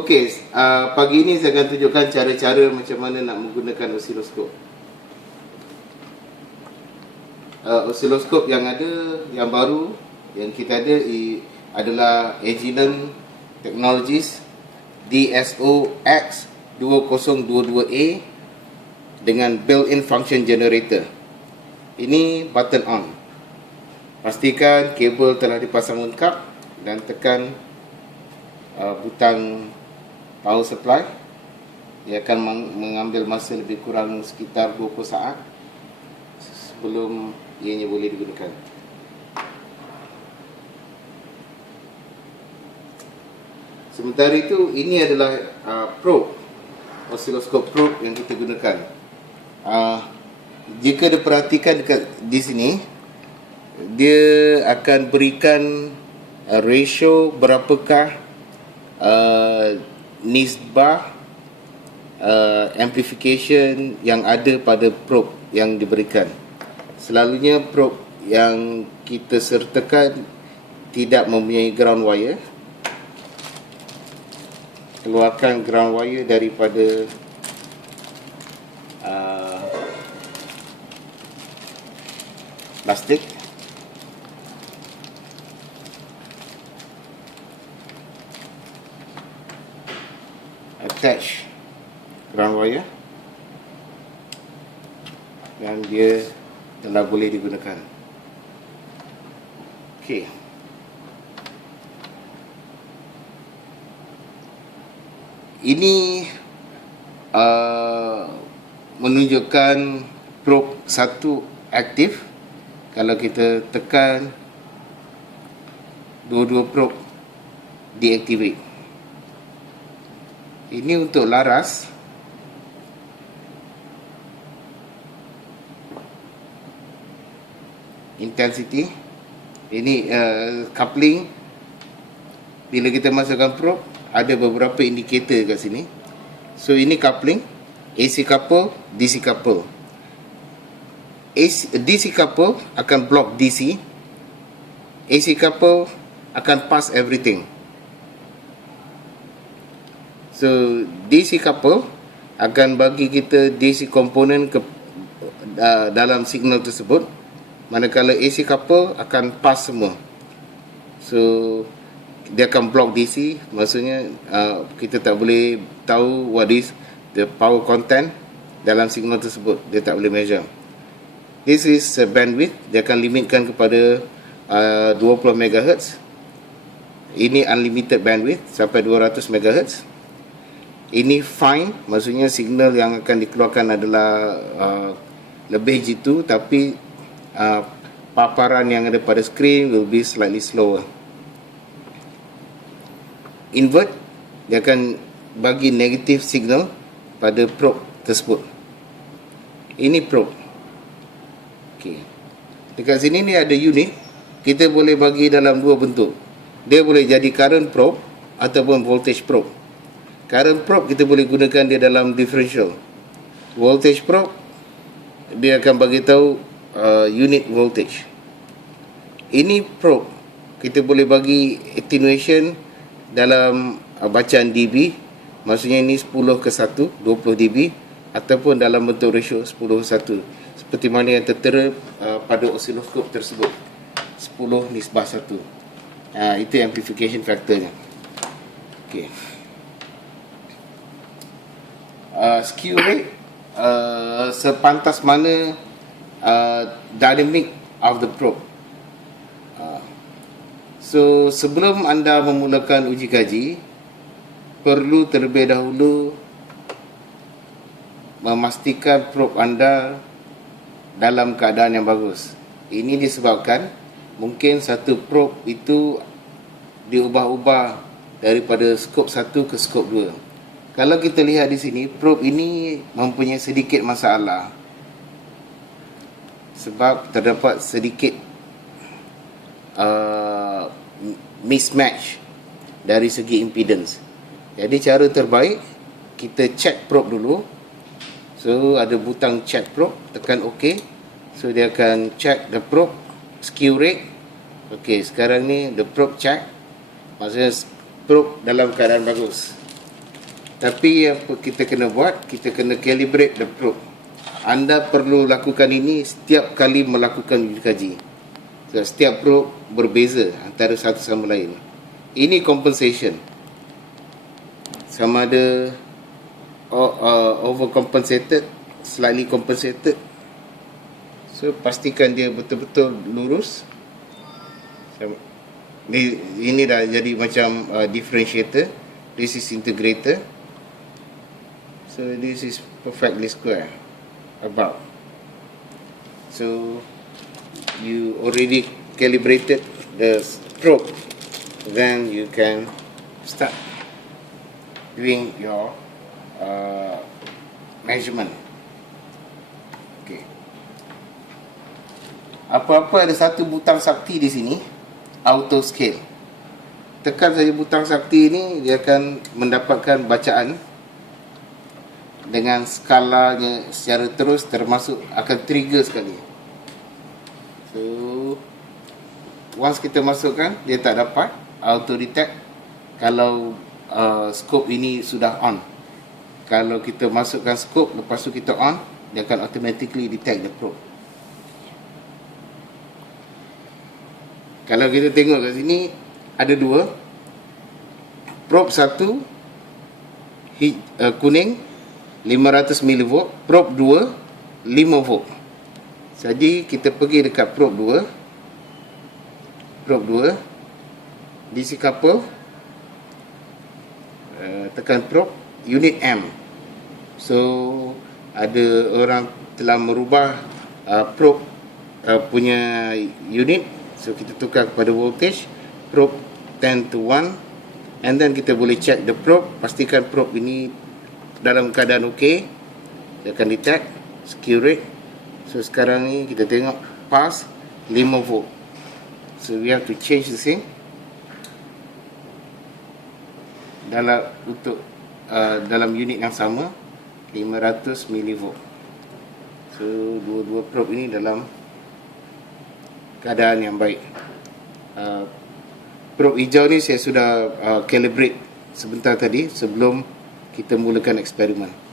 Okey, pagi ini saya akan tunjukkan cara-cara macam mana nak menggunakan osiloskop. Osiloskop yang ada, yang baru, yang kita ada adalah Agilent Technologies DSO-X2022A dengan built-in function generator. Ini button on. Pastikan kabel telah dipasang lengkap dan tekan butang power supply. Ia akan mengambil masa lebih kurang sekitar 20 saat sebelum ianya boleh digunakan. Sementara itu, ini adalah probe, osiloskop probe yang kita gunakan. Jika diperhatikan di sini, dia akan berikan ratio berapakah nisbah amplification yang ada pada probe yang diberikan. Selalunya probe yang kita sertakan tidak mempunyai ground wire. Keluarkan ground wire daripada plastik. Attach ground wire dan dia telah boleh digunakan. Okey. Ini menunjukkan probe 1 aktif. Kalau kita tekan, dua-dua probe deactivate. Ini untuk laras. Intensity. Ini coupling. Bila kita masukkan probe, ada beberapa indikator kat sini. So ini coupling, AC couple, DC couple. DC couple akan block DC. AC couple akan pass everything. So DC couple akan bagi kita DC komponen ke dalam signal tersebut, manakala AC couple akan pass semua. So dia akan block DC, maksudnya kita tak boleh tahu what is the power content dalam signal tersebut. Dia tak boleh measure. This is bandwidth. Dia akan limitkan kepada 20 MHz. Ini unlimited bandwidth sampai 200 MHz. Ini fine, maksudnya signal yang akan dikeluarkan adalah lebih jitu, tapi paparan yang ada pada screen will be slightly slower. Invert, dia akan bagi negative signal pada probe tersebut. Ini probe. Okey. Dekat sini ni ada unit. Kita boleh bagi dalam dua bentuk. Dia boleh jadi current probe ataupun voltage probe. Current probe kita boleh gunakan dia dalam differential. Voltage probe dia akan bagi tahu unit voltage. Ini probe kita boleh bagi attenuation dalam bacaan dB, maksudnya ini 10 ke 1, 20 dB, ataupun dalam bentuk ratio 10 ke 1, seperti mana yang tertera pada osiloskop tersebut, 10:1. Itu amplification factornya. Okay. Skew rate, sepantas mana dynamic of the probe. So sebelum anda memulakan uji kaji, perlu terlebih dahulu memastikan probe anda dalam keadaan yang bagus. Ini disebabkan mungkin satu probe itu diubah-ubah daripada skop 1 ke skop 2. Kalau kita lihat di sini, probe ini mempunyai sedikit masalah sebab terdapat sedikit mismatch dari segi impedance. Jadi cara terbaik, kita check probe dulu. So ada butang check probe, tekan OK. So dia akan check the probe skew rate. OK, sekarang ni the probe check, maksudnya probe dalam keadaan bagus. Tapi apa kita kena buat, kita kena calibrate the probe. Anda perlu lakukan ini setiap kali melakukan uji kaji. So, setiap probe berbeza antara satu sama lain. Ini compensation. Sama ada overcompensated, slightly compensated. So pastikan dia betul-betul lurus. Ini dah jadi macam differentiator. This is integrator. So this is perfectly square. About. So you already calibrated the probe. Then you can start doing your measurement. Okay. Apa-apa ada satu butang sakti di sini, auto scale. Tekan saja butang sakti ini, dia akan mendapatkan bacaan dengan skalanya secara terus, termasuk akan trigger sekali. So once kita masukkan, dia tak dapat auto detect kalau scope ini sudah on. Kalau kita masukkan scope, lepas tu kita on, dia akan automatically detect the probe. Kalau kita tengok kat sini, ada dua. Probe satu kuning 500 mV, probe 2 5 volt. Jadi kita pergi dekat probe 2, DC couple, tekan probe, unit M. So ada orang telah merubah probe punya unit. So kita tukar kepada voltage, probe 10 to 1, and then kita boleh check the probe, pastikan probe ini dalam keadaan okey. Dia akan detect skew rate. So sekarang ni kita tengok pass 5 volt. So we have to change the thing dalam unit yang sama, 500 mV. So dua-dua probe ini dalam keadaan yang baik. Probe hijau ni saya sudah calibrate sebentar tadi sebelum kita mulakan eksperimen.